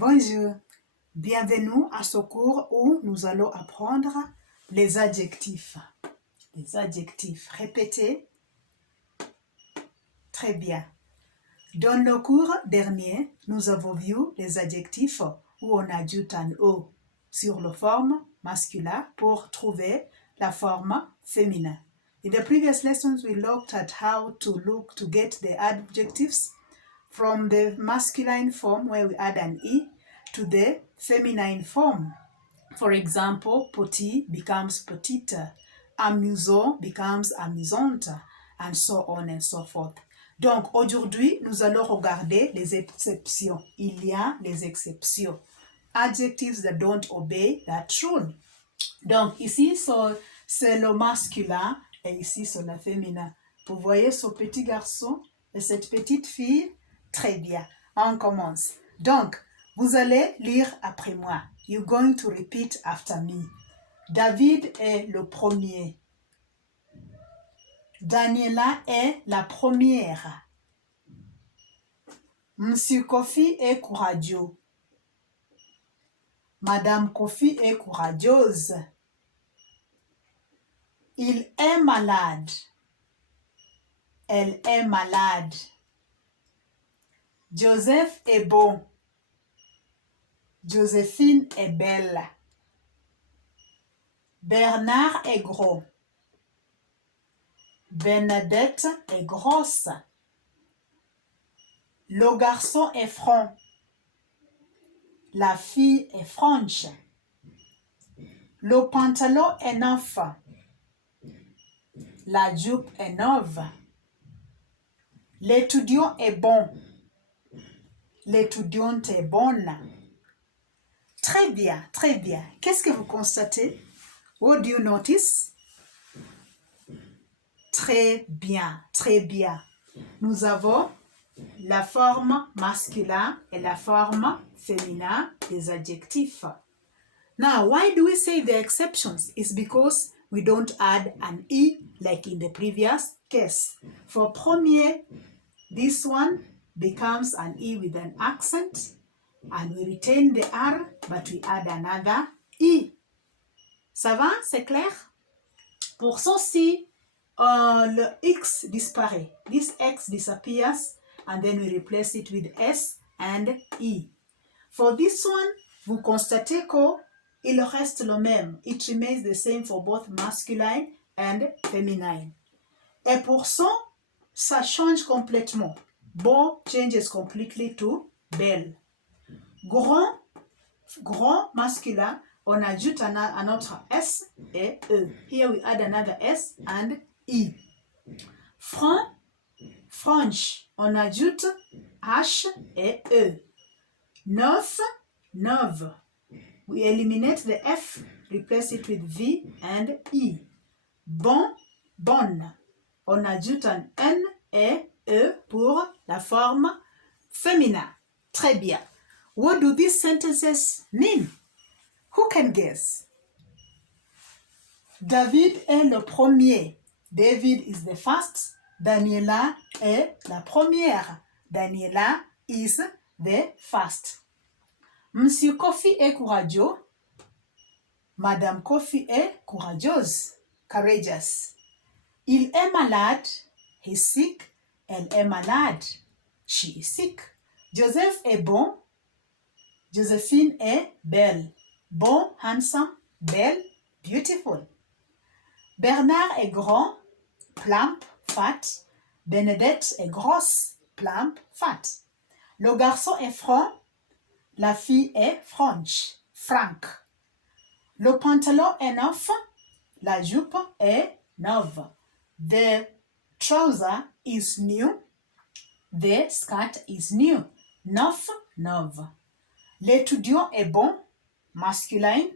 Bonjour, bienvenue à ce cours où nous allons apprendre les adjectifs. Les adjectifs, répétez. Très bien. Dans le cours dernier, nous avons vu les adjectifs où on ajoute un O sur la forme masculine pour trouver la forme féminin. In the previous lessons, we looked at how to get the adjectives from the masculine form where we add an E to the feminine form. For example, petit becomes petite, amusant becomes amusante, and so on and so forth. Donc, aujourd'hui, nous allons regarder les exceptions. Il y a les exceptions. Adjectives that don't obey that rule. Donc, ici, c'est le masculin et ici, c'est le féminin. Vous voyez ce petit garçon et cette petite fille? Très bien. On commence. Donc, vous allez lire après moi. You're going to repeat after me. David est le premier. Daniela est la première. Monsieur Kofi est courageux. Madame Kofi est courageuse. Il est malade. Elle est malade. Joseph est bon. Joséphine est belle. Bernard est gros. Bernadette est grosse. Le garçon est franc. La fille est franche. Le pantalon est neuf. La jupe est neuve. L'étudiant est bon. L'étudiante est bonne. Très bien, très bien. Qu'est-ce que vous constatez? What do you notice? Très bien, très bien. Nous avons la forme masculine et la forme féminin des adjectifs. Now, why do we say the exceptions? It's because we don't add an E like in the previous case. For premier, this one becomes an E with an accent and we retain the R but we add another E. Ça va? C'est clair? Pour ceci, le X disparaît. This X disappears and then we replace it with S and E. For this one, vous constatez qu'il reste le même. It remains the same for both masculine and feminine. Et pour ça change complètement. Beau changes completely to belle. Grand masculin, on ajoute un autre S et E. Here we add another S and E. Franc, franche, on ajoute H et E. Neuf, neuve. We eliminate the F, replace it with V and E. Bon, bonne. On ajoute un N et E pour la forme féminin. Très bien. What do these sentences mean? Who can guess? David est le premier. David is the first. Daniela est la première. Daniela is the first. Monsieur Kofi est courageux. Madame Kofi est courageuse. Courageous. Il est malade. He's sick. Elle est malade. She is sick. Joseph est bon. Joséphine est belle. Bon, handsome, belle, beautiful. Bernard est grand, plump, fat. Bernadette est grosse, plump, fat. Le garçon est franc. La fille est franche, frank. Le pantalon est neuf. La jupe est neuve. The trouser is new. The skirt is new. Neuf, neuve. L'étudiant est bon, masculin.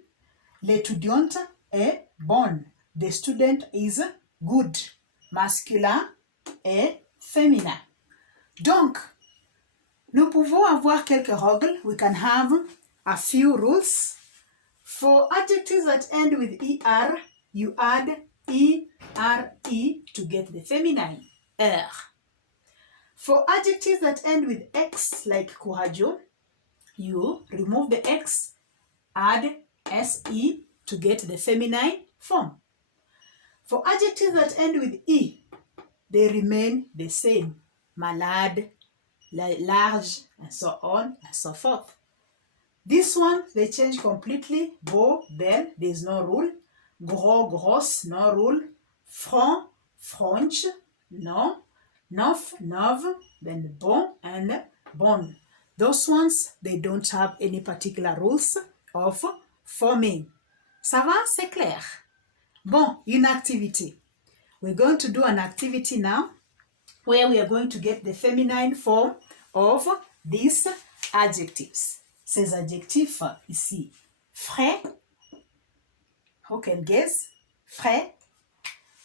L'étudiante est bonne. The student is good, masculin et féminin. Donc, nous pouvons avoir quelques règles. We can have a few rules. For adjectives that end with ER, you add ERE to get the feminine, er. For adjectives that end with X, like courageux, you remove the X, add SE to get the feminine form. For adjectives that end with E, they remain the same. Malade, large, and so on and so forth. This one, they change completely. Beau, belle, there's no rule. Gros, grosse, no rule. Franc, franche, no. Neuf, neuve, then bon and bonne. Those ones, they don't have any particular rules of forming. Ça va? C'est clair? Bon, une activity. We're going to do an activity now where we are going to get the feminine form of these adjectives. Ces adjectifs ici. Frais. Who can guess? Frais.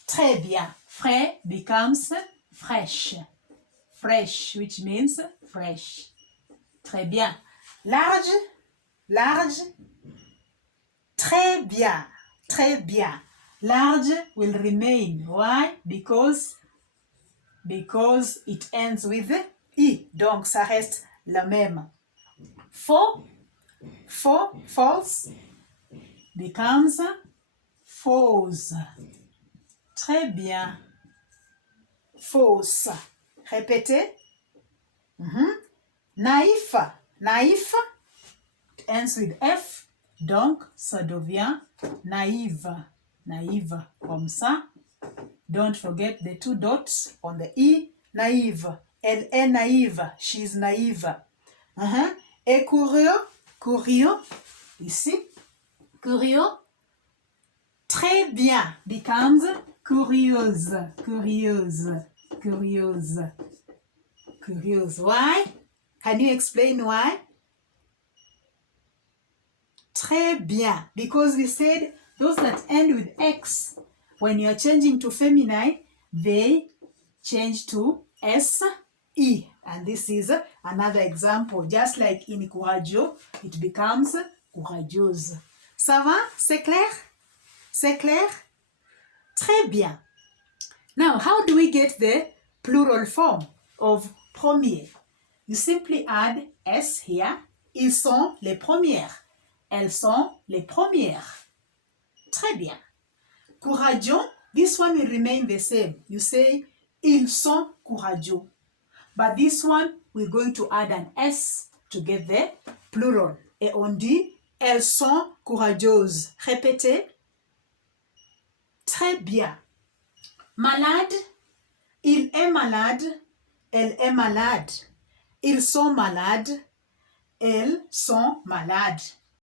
Très bien. Frais becomes fresh. Fresh, which means fresh. Très bien. Large. Large. Très bien. Très bien. Large will remain. Why? Because it ends with I. Donc, ça reste la même. Faux, false, becomes fausse. Très bien. Fausse. Répétez. Naïf, naïf, it ends with F. Donc, ça devient naïve. Naïve, comme ça. Don't forget the 2 dots on the E. Naïve. Elle est naïve. She's naïve. Et curieux. Curieux. Ici. Curieux. Très bien. Becomes curieuse. Curieuse. Curieuse. Curieuse. Why? Can you explain why? Très bien. Because we said those that end with X, when you are changing to feminine, they change to SE. And this is another example. Just like in courageux, it becomes courageuse. Ça va? C'est clair? C'est clair? Très bien. Now, how do we get the plural form of premier? You simply add S here. Ils sont les premières. Elles sont les premières. Très bien. Courageux, this one will remain the same. You say, ils sont courageux. But this one, we're going to add an S to get the plural. Et on dit, elles sont courageuses. Répétez. Très bien. Malade, il est malade, elle est malade. Ils sont malades, elles sont malades.